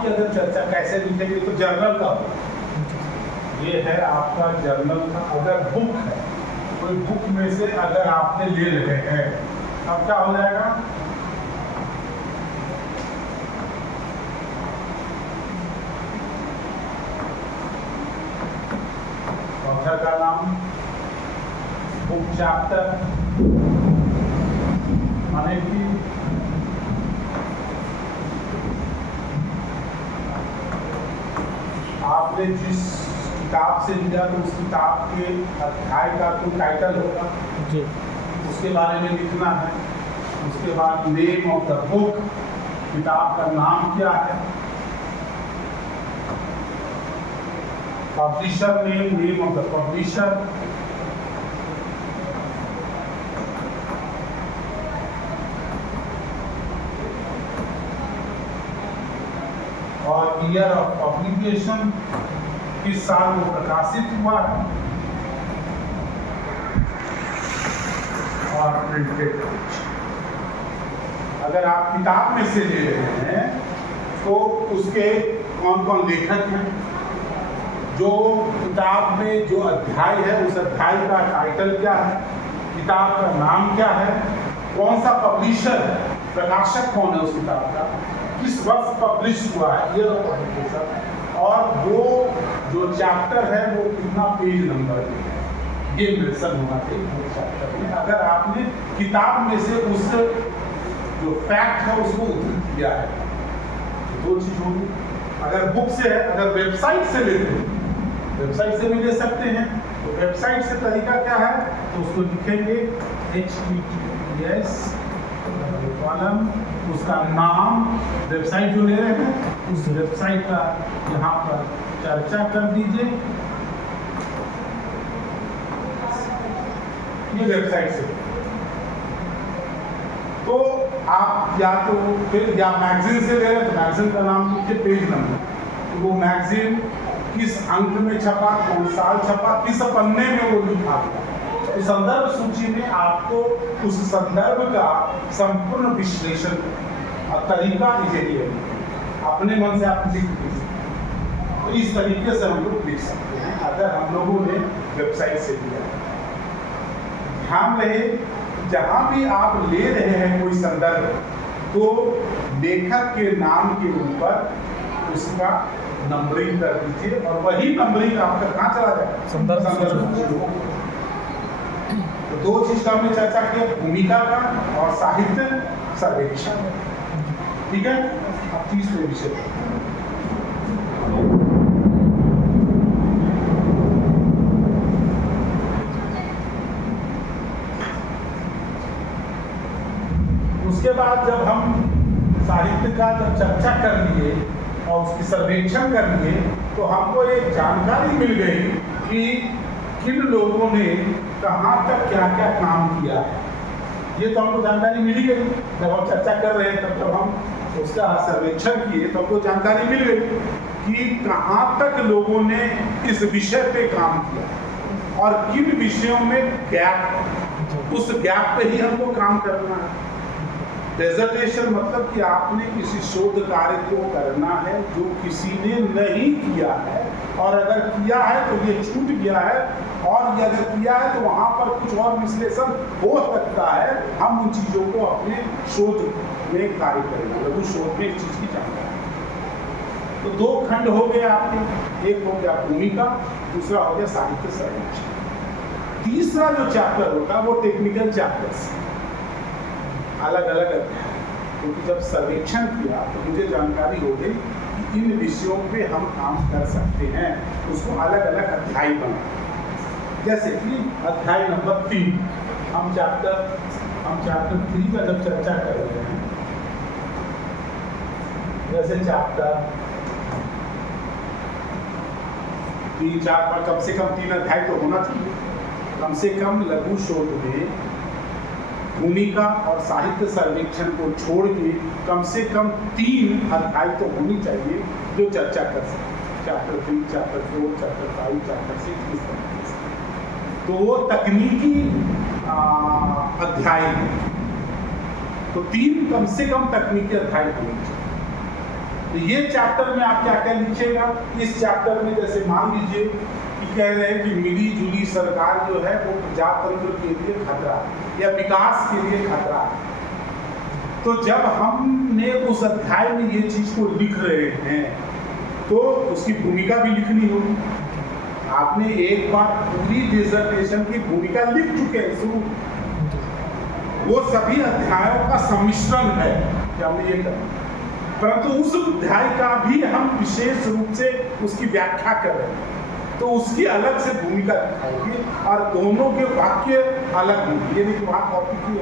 की अगर चर्चा कैसे लिखेंगे तो जर्नल का होगा। ये है आपका जर्नल का, अगर बुक है कोई बुक में से अगर आपने ले रहे हैं अब क्या हो जाएगा, ऑथर का नाम, बुक चैप्टर, माने कि आपने जिस किताब से लिया तो उस किताब के अध्याय का कोई टाइटल होगा जी, उसके बारे में लिखना है। उसके बाद नेम ऑफ द बुक, किताब का नाम क्या है, publisher name, name of the publisher, और ईयर ऑफ पब्लिकेशन, किस साल वो प्रकाशित हुआ है, और प्रिंटेड। अगर आप किताब में से ले रहे हैं तो उसके कौन कौन लेखक हैं, जो किताब में जो अध्याय है उस अध्याय का टाइटल क्या है, किताब का नाम क्या है, कौन सा पब्लिशर है, प्रकाशक कौन है उस किताब का, किस वर्ष पब्लिश हुआ है, ईयर ऑफ पब्लिकेशन, और वो जो चैप्टर है वो कितना पेज नंबर है, ये मेंशन होना चाहिए वो चैप्टर में। अगर आपने किताब में से उस जो फैक्ट है उसको उद्धृत किया है, दो चीज होगी। अगर बुक से है, अगर वेबसाइट से लेते हैं, वेबसाइट से भी ले सकते हैं, तो वेबसाइट से तरीका क्या है, तो उसको लिखेंगे HTTPS कॉलम, उसका नाम, वेबसाइट जो ले रहे हैं उस वेबसाइट का यहाँ पर चर्चा कर दीजिए। ये वेबसाइट से तो आप या तो फिर या मैगजीन से ले रहे हैं तो मैगजीन का नाम लिखिए, पेज नंबर, तो वो मैगजीन किस अंक में छपा, कौन साल छपा, किस पन्ने में वो लिखा गया। तो संदर्भ सूची में आपको उस संदर्भ का संपूर्ण विश्लेषण और तरीका लिखिए, अपने मन से आप लिख दीजिए। तो इस तरीके से हम लोग लिख सकते हैं अगर हम लोगों ने वेबसाइट से लिया। ध्यान रहे जहाँ भी आप ले रहे हैं कोई संदर्भ तो लेखक के नाम के ऊपर उसका नंबरिंग कर दीजिए, और वही नंबरिंग आपका कहाँ चला जाएगा, संदर्भ। तो दो चीज का हमने चर्चा किया, भूमिका का और साहित्य सर्वेक्षण। ठीक है, अब तीसरे विषय उसके बाद जब हम साहित्य का जब चर्चा कर लिए और उसकी सर्वेक्षण कर लिए तो हमको एक जानकारी मिल गई कि किन लोगों ने कहाँ तक क्या क्या काम किया है। ये तो हमको जानकारी मिल गई, जब हम चर्चा कर रहे हैं तब हम उसका सर्वेक्षण किए तो हमको जानकारी मिल गई कि कहाँ तक लोगों ने इस विषय पे काम किया और किन विषयों में गैप, उस गैप पे ही हमको काम करना है। डेजर्टेशन मतलब कि आपने किसी शोध कार्य को करना है जो किसी ने नहीं किया है, और अगर किया है तो ये छूट गया है, और ये अगर किया है तो वहाँ पर कुछ और विश्लेषण हो सकता है। हम उन चीज़ों को अपने शोध में कार्य करेंगे, लघु शोध में इस चीज़ की जानकारी। तो दो खंड हो गए आपके, एक हो गया भूमिका, दूसरा हो गया साहित्य सर्वेक्षण। तीसरा जो चैप्टर होगा वो टेक्निकल चैप्टर्स, अलग अलग अध्याय। क्योंकि जब सर्वेक्षण किया तो मुझे जानकारी हो गई कि इन विषयों पे हम काम कर सकते हैं, उसको अलग अलग अध्याय बना। जैसे कि अध्याय नंबर 3, हम चैप्टर 3 का जब चर्चा कर रहे हैं, जैसे चैप्टर 3, 4 पर कम से कम 3 अध्याय तो होना चाहिए। कम से कम लघु शोध में भूमिका और साहित्य सर्वेक्षण को छोड़ के कम से कम 3 अध्याय तो होनी चाहिए जो चर्चा कर सकते। चैप्टर 3, चैप्टर 4, चैप्टर 5, चैप्टर 6, इस तरीके से। तो वो तकनीकी अध्याय है, तो 3 कम से कम तकनीकी अध्याय होने चाहिए। तो ये चैप्टर में आप क्या क्या लिखिएगा। इस चैप्टर में जैसे मान लीजिए कि कह रहे हैं कि मिली जुली सरकार जो है वो प्रजातंत्र के लिए खतरा है या विकास के लिए खतरा है। तो जब हमने उस अध्याय में ये चीज को लिख रहे हैं तो उसकी भूमिका भी लिखनी होगी। आपने एक बार पूरी डिसर्टेशन की भूमिका लिख चुके हैं शुरू, वो सभी अध्यायों का सम्मिश्रण है कि हमने ये कहा, परंतु उस अध्याय का भी हम विशेष रूप से उसकी व्याख्या कर रहे हैं, तो उसकी अलग से भूमिका दिखाएगी और दोनों के वाक्य अलग होंगे। ये नहीं कि वहाँ कॉपी की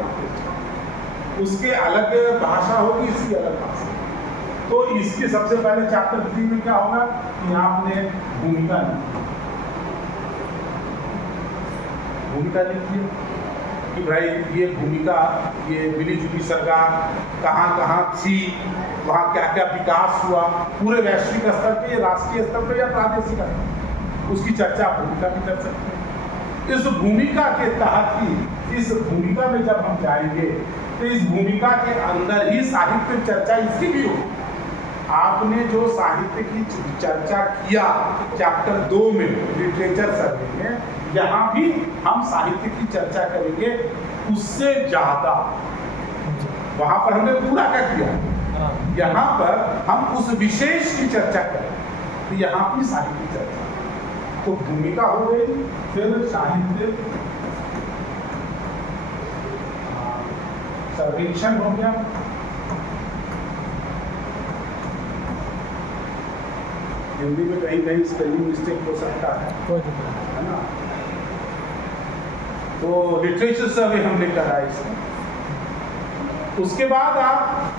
उसके अलग भाषा होगी, इसकी अलग भाषा। तो इसके सबसे पहले चैप्टर 3 में क्या होगा कि आपने भूमिका लिखी कि भाई ये भूमिका, ये मिली जुली सरकार कहाँ कहाँ थी, वहाँ क्या क्या विकास हुआ, पूरे वैश्विक स्तर पे, राष्ट्रीय स्तर पे या प्रादेशिक स्तर पे, उसकी चर्चा भूमिका भी कर सकते हैं। इस भूमिका के तहत ही, इस भूमिका में जब हम जाएंगे तो इस भूमिका के अंदर ही साहित्य चर्चा इसकी भी होगी। आपने जो साहित्य की चर्चा किया चैप्टर 2 में लिटरेचर सर्वे में, यहाँ भी हम साहित्य की चर्चा करेंगे उससे ज्यादा। वहां पर हमने पूरा क्या किया, यहाँ पर हम उस विशेष की चर्चा करें, तो यहाँ भी साहित्य चर्चा। तो भूमिका हो गई, फिर साहित्य सर्वेक्षण हो गया, हिंदी में कहीं कहीं स्पेलिंग मिस्टेक हो सकता है ना। तो लिटरेचर सर्वे हमने करा इसमें। उसके बाद आप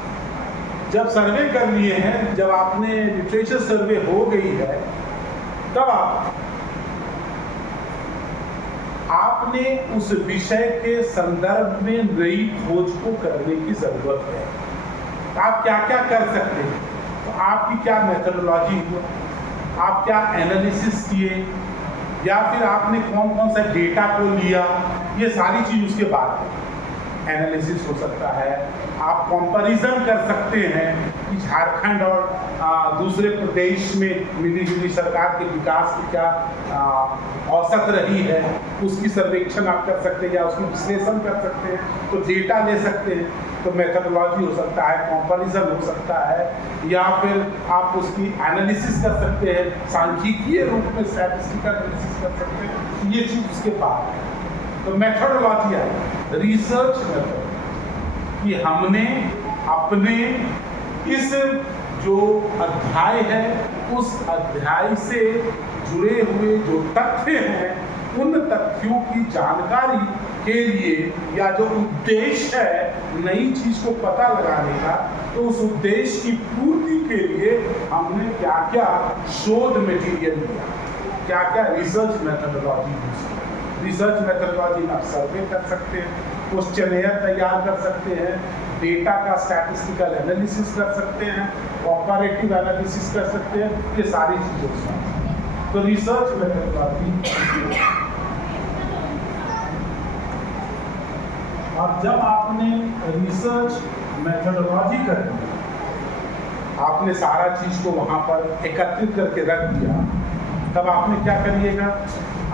जब सर्वे कर लिए हैं, जब आपने लिटरेचर सर्वे हो गई है, तब आपने उस विषय के संदर्भ में नई खोज को करने की जरूरत है। आप क्या क्या कर सकते हैं, तो आपकी क्या मेथोडोलॉजी हुआ, आप क्या एनालिसिस किए, या फिर आपने कौन कौन सा डेटा को लिया, ये सारी चीज उसके बाद है। एनालिसिस हो सकता है, आप कंपैरिजन कर सकते हैं कि झारखंड और दूसरे प्रदेश में मिली जुली सरकार के विकास की क्या औसत रही है, उसकी सर्वेक्षण आप कर सकते हैं या उसकी विश्लेषण कर सकते हैं, तो डेटा ले सकते हैं। तो मेथोडोलॉजी हो सकता है, कंपैरिजन हो सकता है, या फिर आप उसकी एनालिसिस कर सकते हैं, सांख्यिकीय रूप में स्टैटिस्टिकल एनालिसिस कर सकते हैं। ये चीज उसके बाद है। तो मेथोडोलॉजी है, रिसर्च मेथड, कि हमने अपने इस जो अध्याय है उस अध्याय से जुड़े हुए जो तथ्य हैं, उन तथ्यों की जानकारी के लिए या जो उद्देश्य है नई चीज को पता लगाने का, तो उस उद्देश्य की पूर्ति के लिए हमने क्या क्या शोध मटेरियल लिया, क्या क्या रिसर्च मेथोडोलॉजी यूज की। रिसर्च मेथोडोलॉजी में आप सर्वे कर सकते हैं, क्वेश्चनेयर तैयार कर सकते हैं, डेटा का स्टैटिस्टिकल एनालिसिस कर सकते हैं, ऑपरेटिव एनालिसिस कर सकते हैं, ये सारी चीजें उसमें। तो रिसर्च मेथोडोलॉजी। और जब आपने रिसर्च मेथोडोलॉजी कर दी, आपने सारा चीज को वहां पर एकत्रित करके रख दिया, तब आपने क्या करिएगा,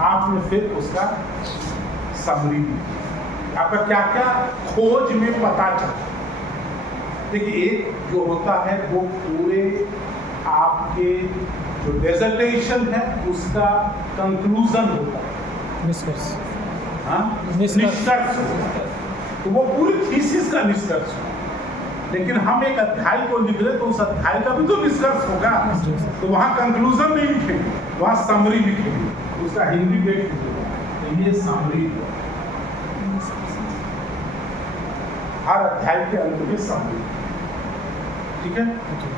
आपने फिर उसका समरी, आपका क्या क्या खोज में पता चला। देखिए, एक जो होता है वो पूरे आपके जो डिसर्टेशन है उसका कंक्लूजन होता है, निष्कर्ष, निष्कर्ष, तो वो पूरी थीसिस का निष्कर्ष है। लेकिन हम एक अध्याय को लिख रहे तो उस अध्याय का भी तो निष्कर्ष होगा, तो वहाँ कंक्लूजन नहीं लिखेंगे, वहाँ समरी लिखेंगे, उसका हिंदी देख लीजिएगा, तो ये समरी है। हर अध्याय के अंत में समरी, ठीक है।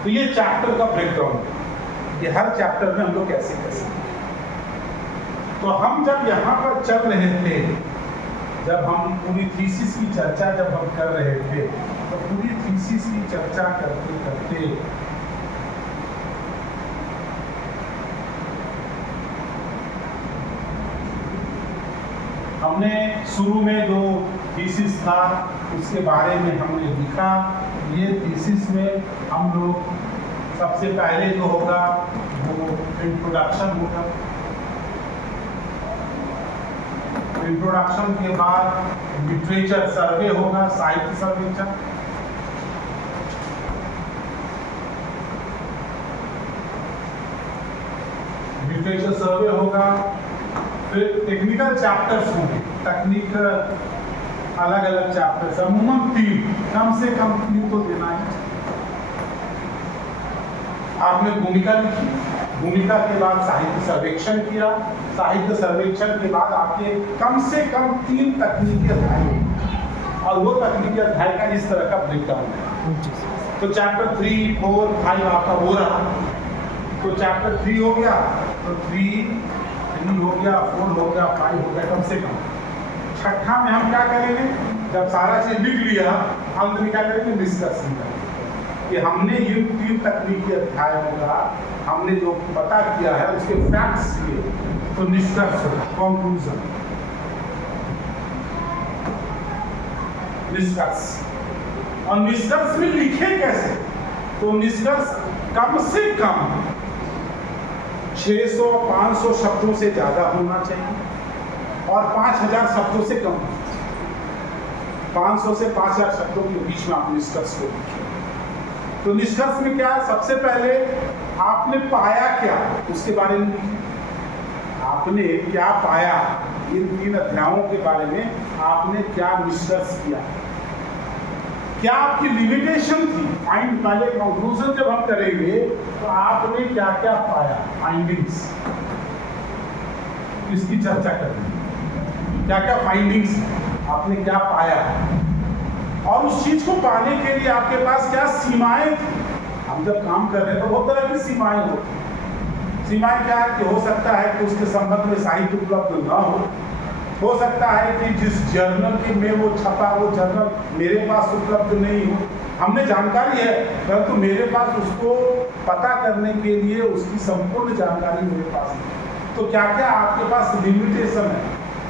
तो ये चैप्टर का ब्रेकडाउन है, ये हर चैप्टर में हम लोग कैसे कर सकते हैं। तो हम जब यहाँ पर चल रहे थे, जब हम पूरी थीसिस की चर्चा जब हम कर रहे थे, तो पूरी थीसिस की चर्चा करते करते हमने शुरू में जो थीसिस था उसके बारे में हमने लिखा। ये थीसिस में हम लोग सबसे पहले जो होगा वो इंट्रोडक्शन होगा। इंट्रोडक्शन के बाद लिटरेचर सर्वे होगा, साहित्य सर्वेक्षण। लिटरेचर सर्वे होगा, फिर टेक्निकल चैप्टर्स होंगे, तकनीक अलग अलग चैप्टर्स, अमूमन 3, कम से कम 3 तो देना है। आपने भूमिका लिखी, भूमिका के बाद साहित्य सर्वेक्षण किया, साहित्य सर्वेक्षण के बाद आपके कम से कम 3 तकनीकी अध्याय होंगे, और वो तकनीकी अध्याय का इस तरह का ब्रेकडाउन है। तो चैप्टर 3, 4, 5 आपका हो रहा। तो चैप्टर 3 हो गया, तो 3 हो गया, 4 हो गया, 5 हो गया, कम से कम। छठा में हम क्या करेंगे, जब सारा चीज लिख लिया, अंत में क्या करेंगे, डिस्कशन करेंगे कि हमने ये 3 तकनीकी अध्यायों का हमने जो पता किया है उसके फैक्ट्स किए, तो निष्कर्ष होगा, कंक्लूजन, निष्कर्ष। और निष्कर्ष में लिखे कैसे, तो निष्कर्ष कम से कम 600-500 शब्दों से ज्यादा होना चाहिए और 5000 शब्दों से कम। 500 से 5000 शब्दों के बीच में आप निष्कर्ष को लिखिए। तो निष्कर्ष में क्या है, सबसे पहले आपने पाया क्या उसके बारे में लिखिए। आपने क्या पाया, इन 3 अध्यायों के बारे में आपने क्या निष्कर्ष किया, क्या आपकी लिमिटेशन थी, फाइंड। पहले कंक्लूजन जब हम करेंगे तो आपने क्या क्या पाया, फाइंडिंग्स, इसकी चर्चा करेंगे, क्या क्या फाइंडिंग्स आपने क्या पाया, और उस चीज को पाने के लिए आपके पास क्या सीमाएं थी। हम जब काम कर रहे हैं तो बहुत तरह की सीमाएं होती हैं। सीमाएं क्या है कि हो सकता है कि उसके संबंध में साहित्य उपलब्ध ना हो सकता है कि जिस जर्नल के में वो छपा वो जर्नल मेरे पास उपलब्ध नहीं हो। हमने जानकारी है परंतु मेरे पास उसको पता करने के लिए उसकी संपूर्ण जानकारी मेरे पास नहीं। तो क्या क्या आपके पास लिमिटेशन है,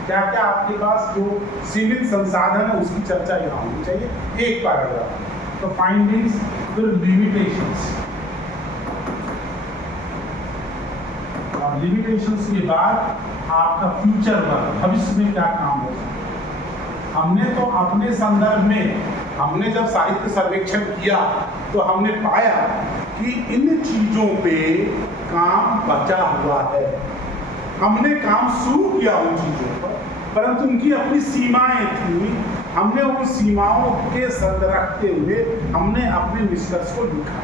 क्या क्या आपके पास जो सीमित संसाधन है उसकी चर्चा यहाँ होनी चाहिए, एक पैराग्राफ। तो फाइंडिंग्स, फिर लिमिटेशंस, और लिमिटेशंस के बाद आपका फ्यूचर वर्क, भविष्य में क्या काम हो सकता। हमने तो अपने संदर्भ में, हमने जब साहित्य सर्वेक्षण किया तो हमने पाया कि इन चीजों पे काम बचा हुआ है। हमने काम शुरू किया उन चीजों पर, परंतु उनकी अपनी सीमाएं थी। हमने उन सीमाओं के संग रखते हुए हमने अपने निष्कर्ष को लिखा,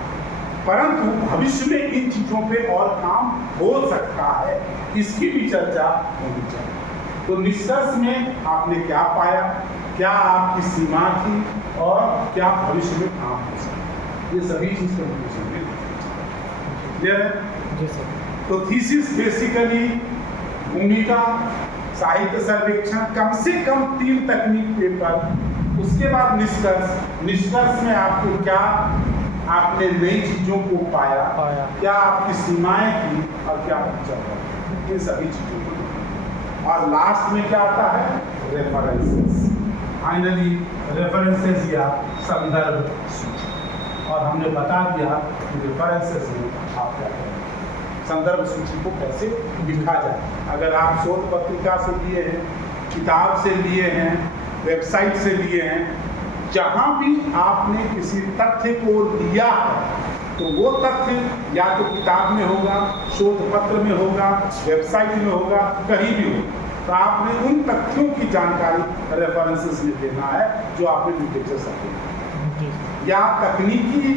परंतु भविष्य में इन चीजों पे और काम हो सकता है, इसकी भी चर्चा होनी चाहिए। तो निष्कर्ष में आपने क्या पाया, क्या आपकी सीमा थी और क्या भविष्य में काम हो सकता है, ये सभी चीज कंक्लूजन में क्लियर है जी सर। तो थीसिस बेसिकली भूमिका, साहित्य सर्वेक्षण, कम से कम 3 तकनीक पेपर, उसके बाद निष्कर्ष। निष्कर्ष में आपको क्या, आपने नई चीजों को पाया, क्या आपकी सीमाएं थी और क्या चल रहा है, इन सभी चीजों को। और लास्ट में क्या आता है, रेफरेंसेस। फाइनली रेफरेंसेस या संदर्भ सूची, और हमने बता दिया कि रेफरेंसेस में आप क्या करें, संदर्भ सूची को कैसे लिखा जाए। अगर आप शोध पत्रिका से लिए हैं, किताब से लिए हैं, वेबसाइट से लिए हैं, जहाँ भी आपने किसी तथ्य को लिया है तो वो तथ्य या तो किताब में होगा, शोध पत्र में होगा, वेबसाइट में होगा, कहीं भी हो, तो आपने उन तथ्यों की जानकारी रेफरेंसेस में देना है जो आपने लिटरेचर सर्वे या तकनीकी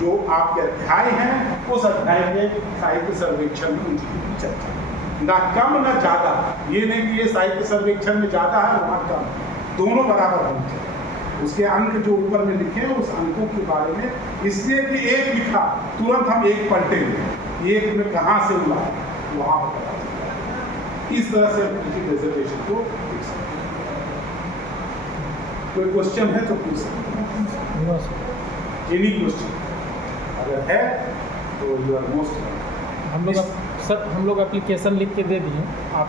जो आपके अध्याय हैं उस अध्याय के साहित्य सर्वेक्षण में उनकी चर्चा, ना कम ना ज़्यादा। ये नहीं कि ये साहित्य सर्वेक्षण में ज़्यादा है वहाँ कम, दोनों बराबर होने चाहिए। उसके अंक जो ऊपर में लिखे हैं उस अंकों के बारे में, इसलिए कि एक लिखा तुरंत हम एक पलटेंगे, एक में कहाँ से हुआ वहाँ पर पता चलता है। इस तरह से हम प्रेजेंटेशन को देख सकते हैं। कोई क्वेश्चन है तो पूछ सकते हैं, एनी क्वेश्चन अगर है तो यू आर मोस्ट। हम लोग एप्लीकेशन लिख के दे दिए आप,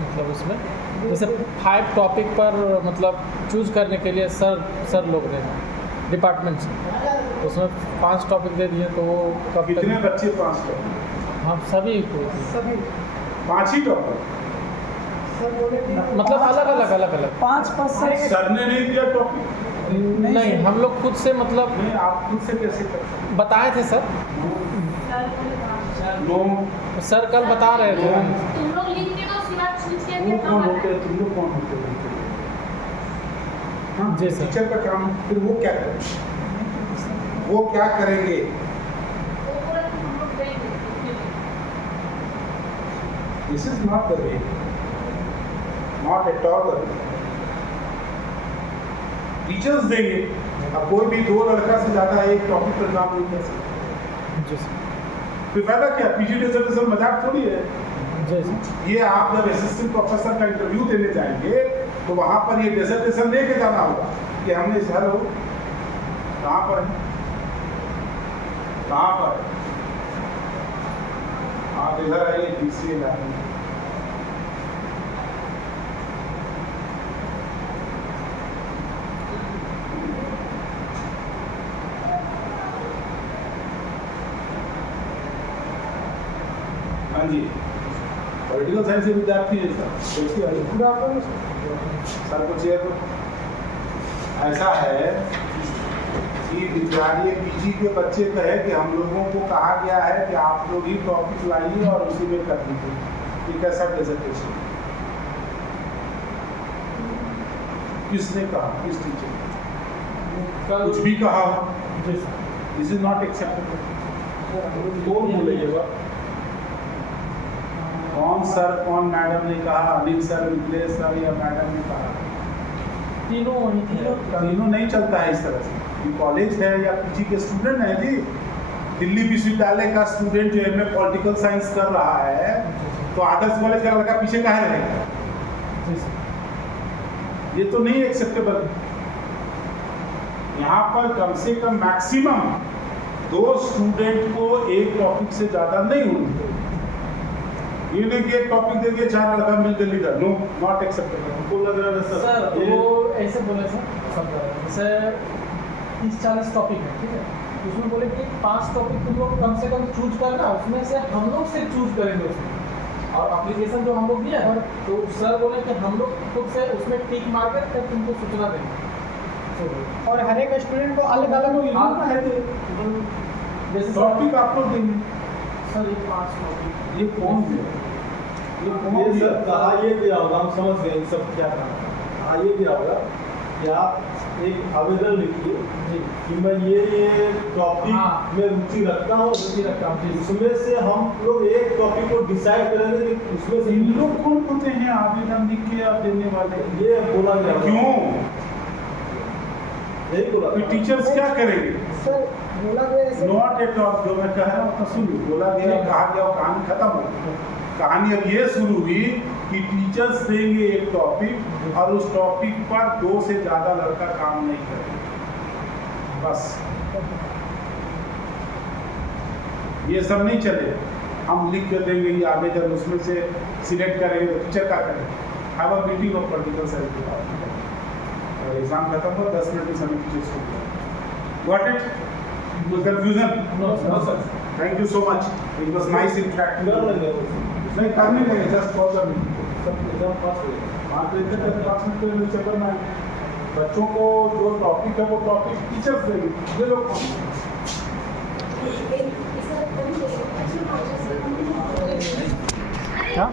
मतलब उसमें जैसे 5 टॉपिक पर मतलब चूज करने के लिए सर लोग रहना डिपार्टमेंट से, उसमें 5 टॉपिक दे दिए, तो वो कब कितने तक? बच्चे? 5 टॉपिक? हाँ, सभी को। सभी 5 ही टॉपिक? सर बोले कि मतलब अलग-अलग। 5 सर सर ने नहीं दिया टॉपिक? नहीं, हम लोग खुद से मतलब नहीं, आप खुद से कैसे कर सकते? बताए थे सर। नो। सर कल बता रहे थे। तुम लोग लिख के दो, उसके बाद पूछ के वो कौन होते हैं? तुम लोग कौन होते हो? हाँ, जी सर। टीचर का काम। फिर वो क्या करेंगे? वो क्या करेंगे? वो पूरा तुम लोग देंगे। This is not the way, not at all the way. Teachers देंगे। अब कोई भी 2 लड़का से ज़्यादा एक टॉपिक पर काम नहीं कर सकता। जी सर। फिर फायदा क्या? पीजी डिसर्टेशन मजाक थोड़ी है। जी सर। ये आप जब असिस्टेंट प्रोफेसर का इंटरव्यू देने जाएंगे तो वहाँ पर ये डिसर्टेशन लेके जाना होगा कि हमने इस हर कहाँ पर है, कहाँ पर है? आप इधर आइए, तीसरी लाइन। हाँ जी, पॉलिटिकल साइंस के विद्यार्थी है सर। देखिए आइए। गुड आफ्टरनून सर को चेयर पर। ऐसा है कि विद्यालय पीजी के बच्चे कहे कि हम लोगों को कहा गया है कि आप लोग ही टॉपिक लाइए और उसी में कर दीजिए। ये कैसा प्रेजेंटेशन? किसने कहा? किस टीचर ने? कुछ भी कहा हो, जी sir. This is not acceptable. कौन बोलेगा? कौन सर कौन मैडम ने कहा? अनिल सर, मिथिलेश सर या मैडम ने कहा? तीनों वहीं थे। तीनों नहीं चलता है इस तरह से। ये कॉलेज है या पीजी के स्टूडेंट है जी। दिल्ली विश्वविद्यालय का स्टूडेंट जो एमए पॉलिटिकल साइंस कर रहा है तो आदर्श कॉलेज का लड़का पीछे काहे रहेगा? जी सर। ये तो नहीं एक्सेप्टेबल। यहाँ पर कम से कम मैक्सिमम 2 स्टूडेंट को एक टॉपिक से ज़्यादा नहीं होनी चाहिए। ये नहीं कि एक टॉपिक दे दिए 4 लड़का मिलकर लीडर। No, not acceptable. हमको लग रहा है सर ये- वो ऐसे बोले सर, सब जैसे 30-40 टॉपिक है, ठीक है, उसमें बोले कि 5 टॉपिक तुम लोग कम से कम चूज करना, उसमें से हम लोग से चूज करेंगे उसमें, और एप्लीकेशन जो हम लोग दिए हैं तो सर बोले कि हम लोग खुद से उसमें टिक मार कर फिर तुमको सूचना देंगे। और हर एक स्टूडेंट को अलग अलग आप जैसे टॉपिक आप लोग देंगे। सर ये 5 टॉपिक ये कौन है? ये कौन ये दिया? सब कहा ये दिया होगा, हम समझ गए इन सब क्या कहा ये दिया होगा कि आप एक आवेदन लिखिए जी कि मैं ये टॉपिक हाँ। में रुचि रखता हूँ, रुचि रखता हूँ, जी। उसमें से हम लोग एक टॉपिक को डिसाइड करेंगे कि उसमें से इन लोग कौन होते हैं आवेदन लिख के आप देने वाले? ये बोला गया होगा। क्यों? यही बोला फिर टीचर्स क्या करेंगे? सर बोला गया ऐसे नॉट एट ऑल। जो मैं कह रहा हूँ तो सुनिए, बोला गया, कहा गया, और कहानी खत्म हो गई। कहानी अब ये शुरू हुई कि टीचर्स देंगे एक टॉपिक और उस टॉपिक पर 2 से ज़्यादा लड़का काम नहीं करेगा, बस। ये सब नहीं चले। हम लिख कर देंगे ये आवेदन, उसमें से सिलेक्ट करेंगे तो टीचर क्या करेंगे? Have a meeting of political science के बाद और एग्जाम खत्म हो 10 मिनट में सभी टीचर्स को got it? Confusion? No, sir. Thank you so much, it was nice interacting. कर लेंगे वो। नहीं करने लगे, जस्ट फॉर द मीटिंग। सब एग्जाम पास हो गया। हाँ, तो इतने तक पास में तो चक्कर में आएंगे। बच्चों को जो टॉपिक है वो टॉपिक टीचर्स देंगे। ये लोग कौन?